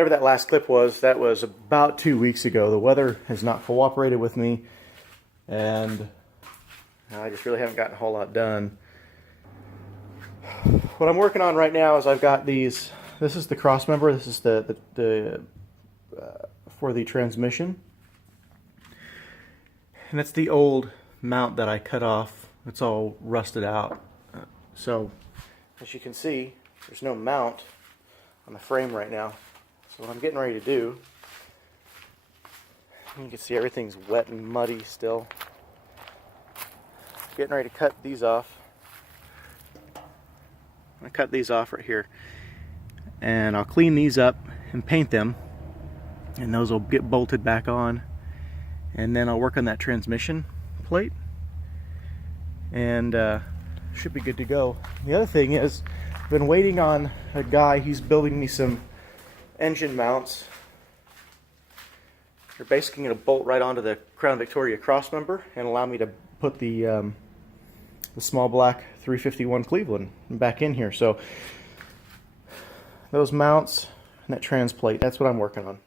whatever that last clip was, that was about 2 weeks ago. The weather has not cooperated with me, and I just really haven't gotten a whole lot done. What I'm working on right now is I've got these. This is the cross member. This is the for the transmission, and that's the old mount that I cut off. It's all rusted out. So as you can see, there's no mount on the frame right now. So what I'm getting ready to do, you can see everything's wet and muddy still. Getting ready to cut these off. I'm going to cut these off right here. And I'll clean these up and paint them. And those will get bolted back on. And then I'll work on that transmission plate. And should be good to go. The other thing is, I've been waiting on a guy. He's building me some engine mounts. They're basically going to bolt right onto the Crown Victoria crossmember and allow me to put the small black 351 Cleveland back in here. So those mounts and that trans plate, that's what I'm working on.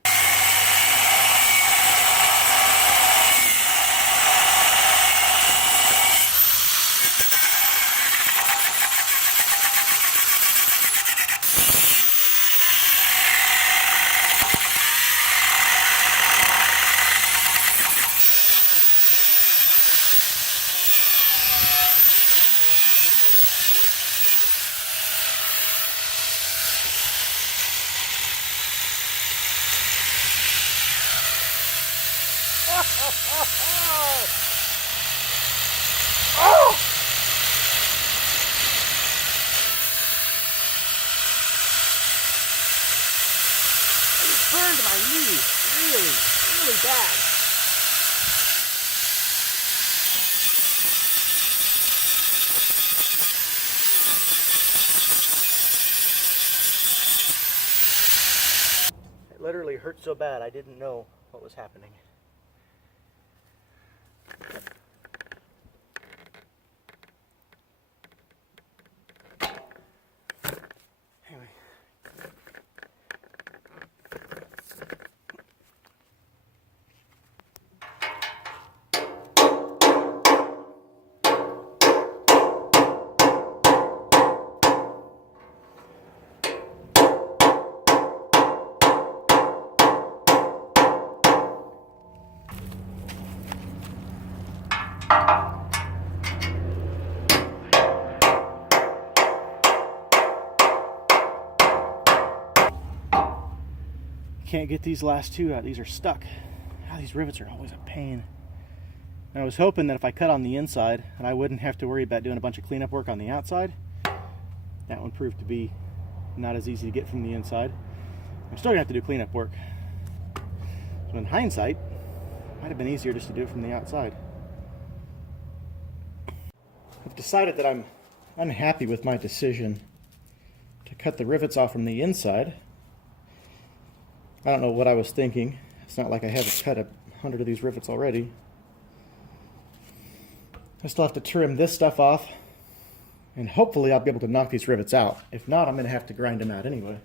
Burned my knee really bad. It literally hurt so bad I didn't know what was happening. Can't get these last two out. These are stuck. Oh, these rivets are always a pain. And I was hoping that if I cut on the inside, and I wouldn't have to worry about doing a bunch of cleanup work on the outside. That one proved to be not as easy to get from the inside. I'm still gonna have to do cleanup work. So in hindsight, it might have been easier just to do it from the outside. I've decided that I'm unhappy with my decision to cut the rivets off from the inside. I don't know what I was thinking. It's not like I haven't cut 100 of these rivets already. I still have to trim this stuff off, and hopefully I'll be able to knock these rivets out. If not, I'm going to have to grind them out anyway.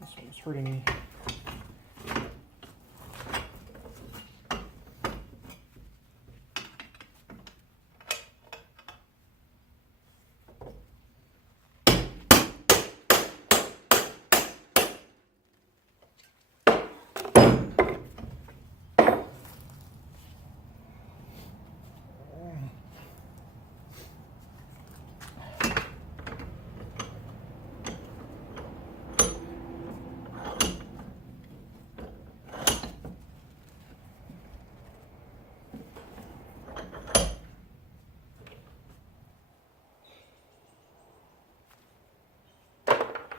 This one's hurting me.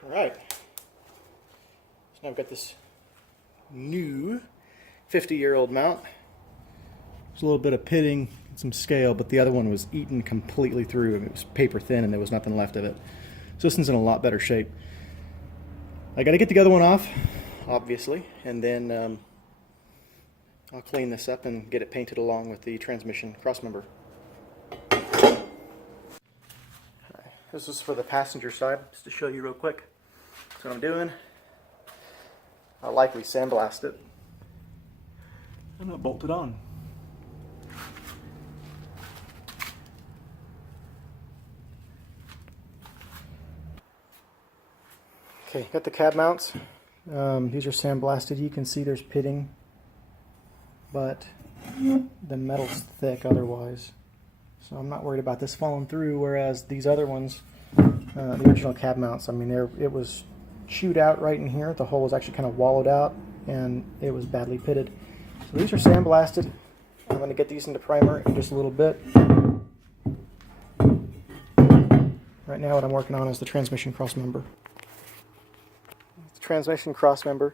Alright, so now I've got this new 50-year-old mount. There's a little bit of pitting and some scale, but the other one was eaten completely through. It was paper thin and there was nothing left of it. So this one's in a lot better shape. I got to get the other one off, obviously, and then I'll clean this up and get it painted along with the transmission crossmember. This is for the passenger side, just to show you real quick. That's what I'm doing. I'll likely sandblast it. And I'll bolt it on. Okay, got the cab mounts. These are sandblasted. You can see there's pitting, but the metal's thick otherwise. So I'm not worried about this falling through, whereas these other ones, the original cab mounts, I mean, it was chewed out right in here. The hole was actually kind of wallowed out, and it was badly pitted. So these are sandblasted. I'm going to get these into primer in just a little bit. Right now what I'm working on is the transmission crossmember. The transmission crossmember.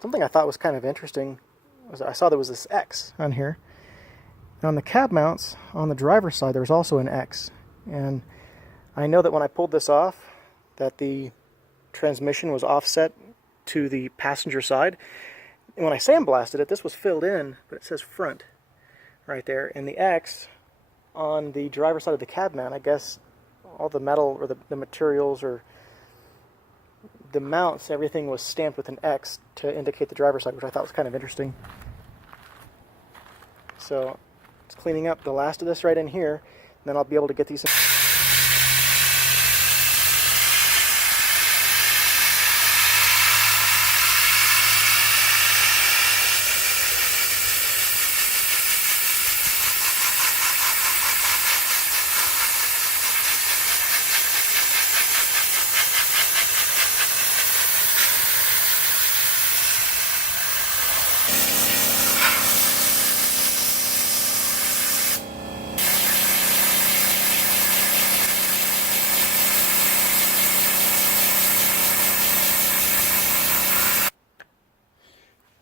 Something I thought was kind of interesting was I saw there was this X on here. And on the cab mounts, on the driver's side, there was also an X. And I know that when I pulled this off, that the transmission was offset to the passenger side. And when I sandblasted it, this was filled in, but it says front right there. And the X on the driver's side of the cab mount, I guess all the metal or the materials or the mounts, everything was stamped with an X to indicate the driver's side, which I thought was kind of interesting. So it's cleaning up the last of this right in here, and then I'll be able to get these in.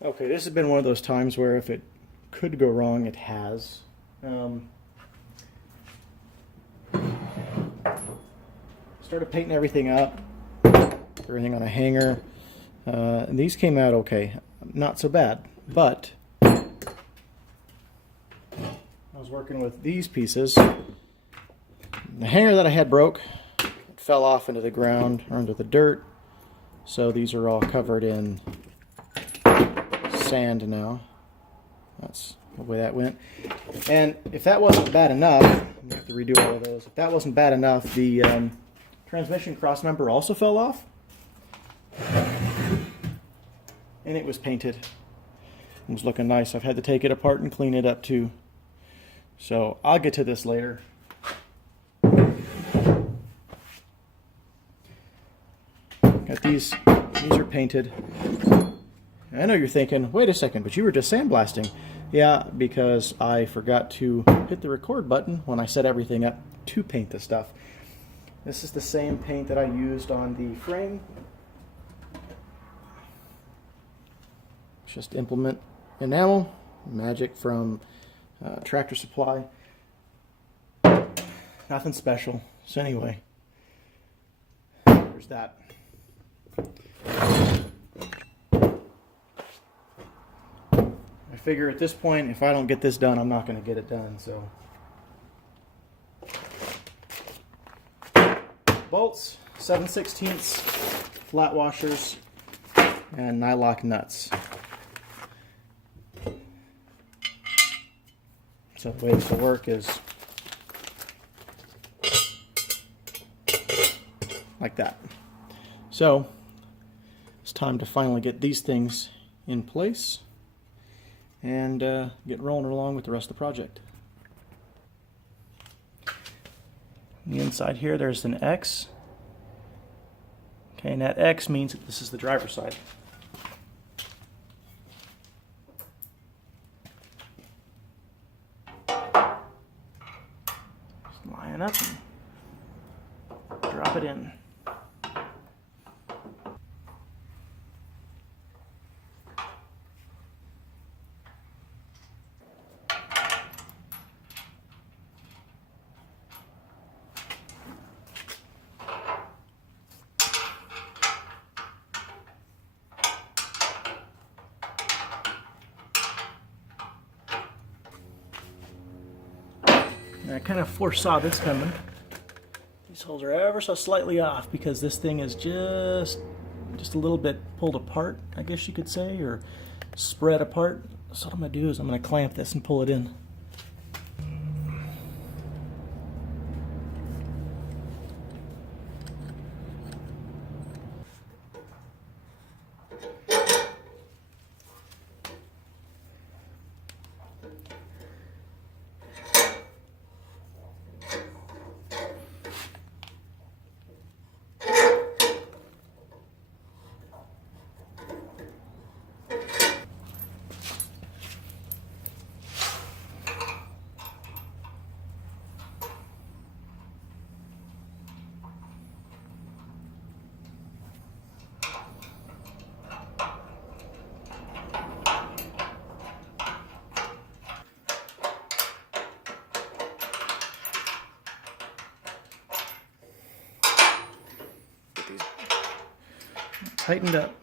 Okay, this has been one of those times where if it could go wrong, it has. Started painting everything up, everything on a hanger. And these came out okay, not so bad, but I was working with these pieces. The hanger that I had broke, it fell off into the ground or into the dirt, so these are all covered in sand now. That's the way that went. And if that wasn't bad enough, I'm gonna have to redo all of those. If that wasn't bad enough, the transmission crossmember also fell off, and it was painted. It was looking nice. I've had to take it apart and clean it up too. So I'll get to this later. Got these are painted. I know you're thinking, wait a second, but you were just sandblasting. Yeah, because I forgot to hit the record button when I set everything up to paint the stuff. This is the same paint that I used on the frame. Just implement enamel, magic from Tractor Supply. Nothing special. So anyway, there's that. I figure at this point, if I don't get this done, I'm not going to get it done. So, bolts, 7/16 flat washers, and nylock nuts. So the way this will work is like that. So it's time to finally get these things in place and get rolling along with the rest of the project. On the inside here, there's an X. Okay, and that X means that this is the driver's side. Just line line up and drop it in. And I kind of foresaw this coming. These holes are ever so slightly off because this thing is just a little bit pulled apart, I guess you could say, or spread apart. So what I'm going to do is I'm going to clamp this and pull it in. Tightened up.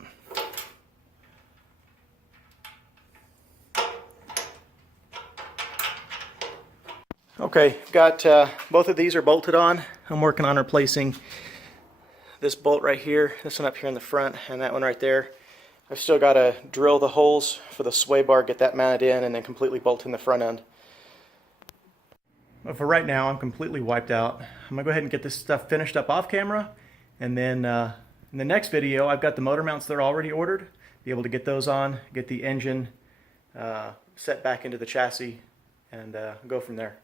Okay, got both of these are bolted on. I'm working on replacing this bolt right here, this one up here in the front, and that one right there. I've still got to drill the holes for the sway bar, get that mounted in, and then completely bolt in the front end. But for right now, I'm completely wiped out. I'm going to go ahead and get this stuff finished up off camera, and then in the next video, I've got the motor mounts that are already ordered. Be able to get those on, get the engine set back into the chassis, and go from there.